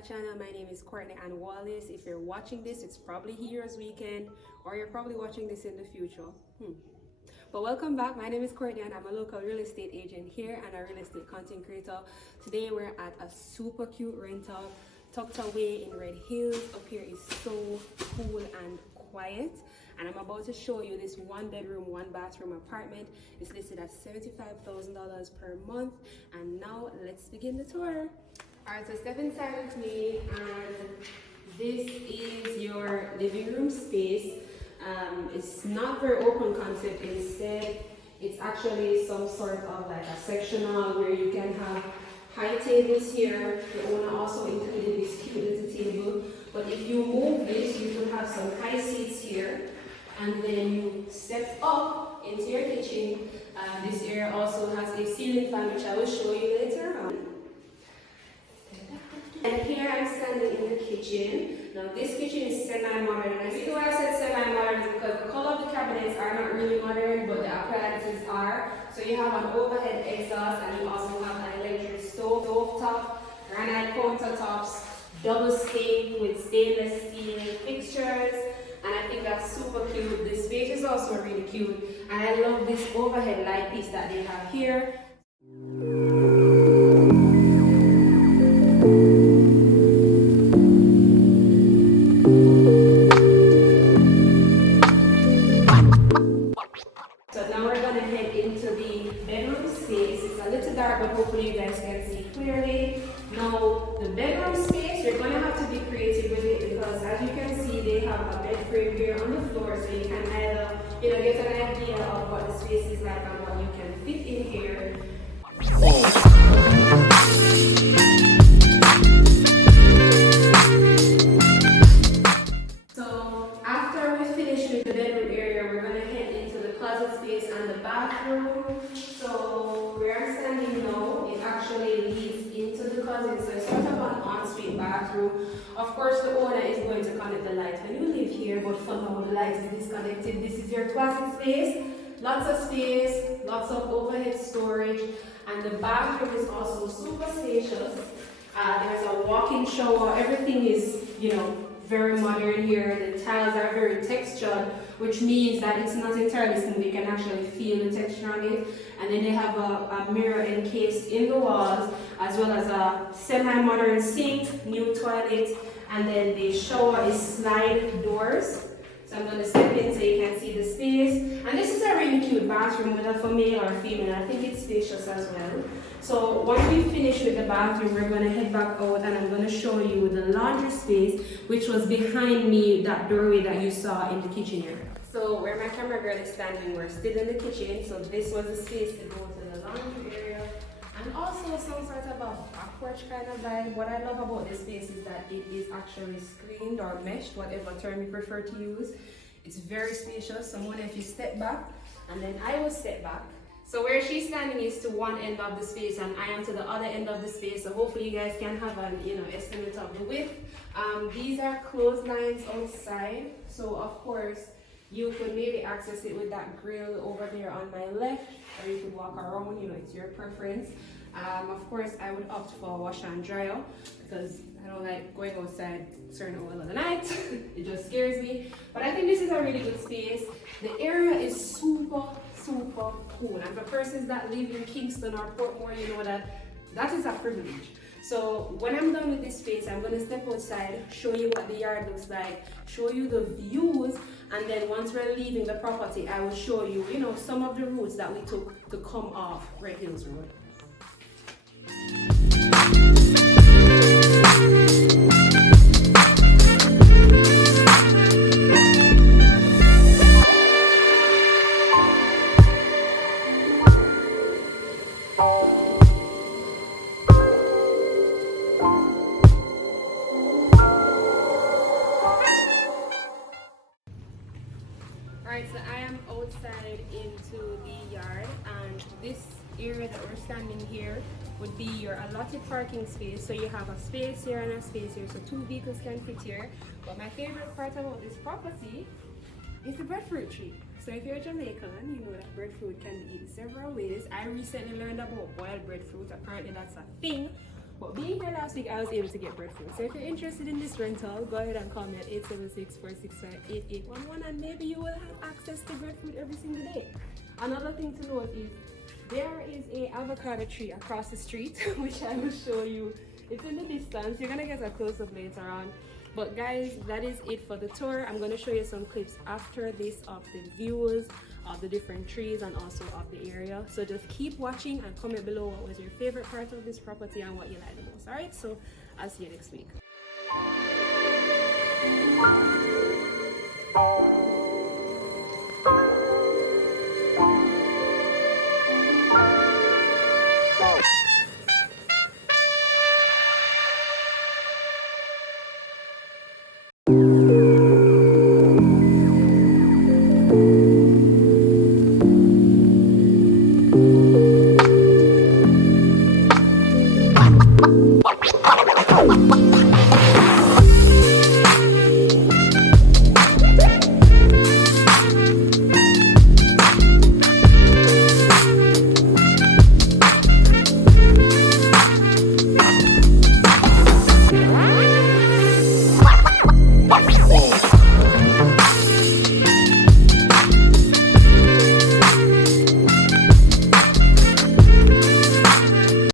my channel. My name is Courtney-Ann Wallace. If you're watching this, it's probably Heroes Weekend, or you're probably watching this in the future. But welcome back. My name is Courtney-Ann. I'm a local real estate agent here and a real estate content creator. Today we're at a super cute rental tucked away in Red Hills. Up here is so cool and quiet, and I'm about to show you this 1-bedroom 1-bathroom apartment. It's listed at $75,000 per month, and now let's begin the tour. Alright, so step inside with me, and this is your living room space. It's not very open concept. Instead, it's actually some sort of like a sectional where you can have high tables here. The owner also included this cute little table, but if you move this, you could have some high seats here, and then you step up into your kitchen. This area also has a ceiling fan, which I will show you later on. And here I'm standing in the kitchen. Now this kitchen is semi-modern, and the reason why I said semi-modern is because the color of the cabinets are not really modern, but the appliances are. So you have an overhead exhaust, and you also have an electric stove top, granite countertops, double stain with stainless steel fixtures, and I think that's super cute. The space is also really cute, and I love this overhead light piece that they have here. But hopefully you guys can see clearly. Now the bedroom space, you're going to have to be creative with it, because as you can see, they have a bed frame here on the floor, so you can either get an idea of what the space is like and what you can fit in here. So after we finish with the bedroom area, we're going to head into the closet space and the bathroom. So where I'm standing now, it actually leads into the closet, so it's sort of an ensuite bathroom. Of course, the owner is going to connect the lights when you live here, but for now the light is disconnected. This is your closet space, lots of space, lots of overhead storage, and the bathroom is also super spacious. There's a walk-in shower. Everything is, very modern here. The tiles are very textured, which means that it's not entirely smooth. You can actually feel the texture on it. And then they have a mirror encased in the walls, as well as a semi-modern sink, new toilet, and then the shower is slide doors. So I'm going to step in so you can see the space. And this is a really cute bathroom, whether for male or female. I think it's spacious as well. So once we finish with the bathroom, we're going to head back out, and I'm going to show you the laundry space, which was behind me, that doorway that you saw in the kitchen area. So where my camera girl is standing, we're still in the kitchen. So this was the space to go to the laundry area, and also some sort of a back porch kind of vibe. What I love about this space is that it is actually screened or meshed, whatever term you prefer to use. It's very spacious. So I'm wondering if you step back, and then I will step back. So where she's standing is to one end of the space, and I am to the other end of the space. So hopefully you guys can have an estimate of the width. These are clotheslines outside. So of course you could maybe access it with that grill over there on my left, or you could walk around. It's your preference. Of course, I would opt for a washer and dryer, because I don't like going outside certain hours of the night. It just scares me. But I think this is a really good space. The area is super cool, and for persons that live in Kingston or Portmore, you know that is a privilege. So when I'm done with this space, I'm going to step outside, show you what the yard looks like, show you the views, and then once we're leaving the property, I will show you, some of the routes that we took to come off Red Hills Road. Alright, so I am outside into the yard, and this area that we're standing here would be your allotted parking space. So you have a space here and a space here, so 2 vehicles can fit here. But my favorite part about this property is the breadfruit tree. So if you're Jamaican, you know that breadfruit can be eaten several ways. I recently learned about boiled breadfruit. Apparently that's a thing. But being here last week, I was able to get breadfruit. So if you're interested in this rental, go ahead and call me at 876-465-8811 and maybe you will have access to breadfruit every single day. Another thing to note is there is a avocado tree across the street, which I will show you. It's in the distance. You're gonna get a close-up later on. But guys, that is it for the tour. I'm going to show you some clips after this of the views of the different trees and also of the area. So just keep watching and comment below what was your favorite part of this property and what you like the most. All right, so I'll see you next week.